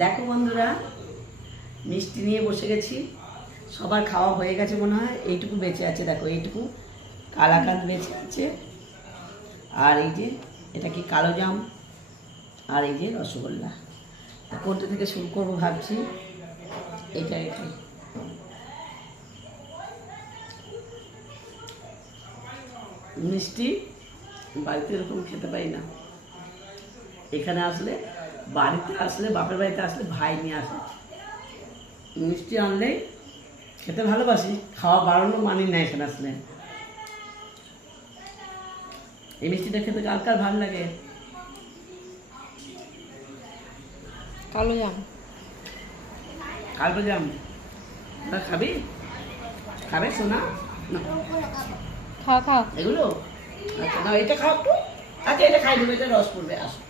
দেখো বন্ধুরা, মিষ্টি নিয়ে বসে গেছি। সবার খাওয়া হয়ে গেছে মনে হয়, এইটুকু বেঁচে আছে। দেখো এইটুকু কালাকাঁদ বেঁচে আছে, আর এই যে এটা কি কালো জাম, আর এই যে রসগোল্লা। কোনটা থেকে শুরু করবো ভাবছি, এইটা খাই। মিষ্টি বাড়িতে এরকম খেতে পারি না। এখানে আসলে, বাড়িতে আসলে, বাপের বাড়িতে আসলে ভাই নিয়ে আসে, মিষ্টি আনলেই খেতে ভালোবাসি, খাওয়া বাড়ানো মানি না। এখানে আসলে এই মিষ্টিটা খেতে কার কার ভালো লাগে? কালো জাম। কালো জাম খাবি? খাবে সোনা? না খাও খাও। এগুলো আচ্ছা, না এটা খাও একটু। আচ্ছা এটা খাই দেবো, এটা রস পড়বে। আসো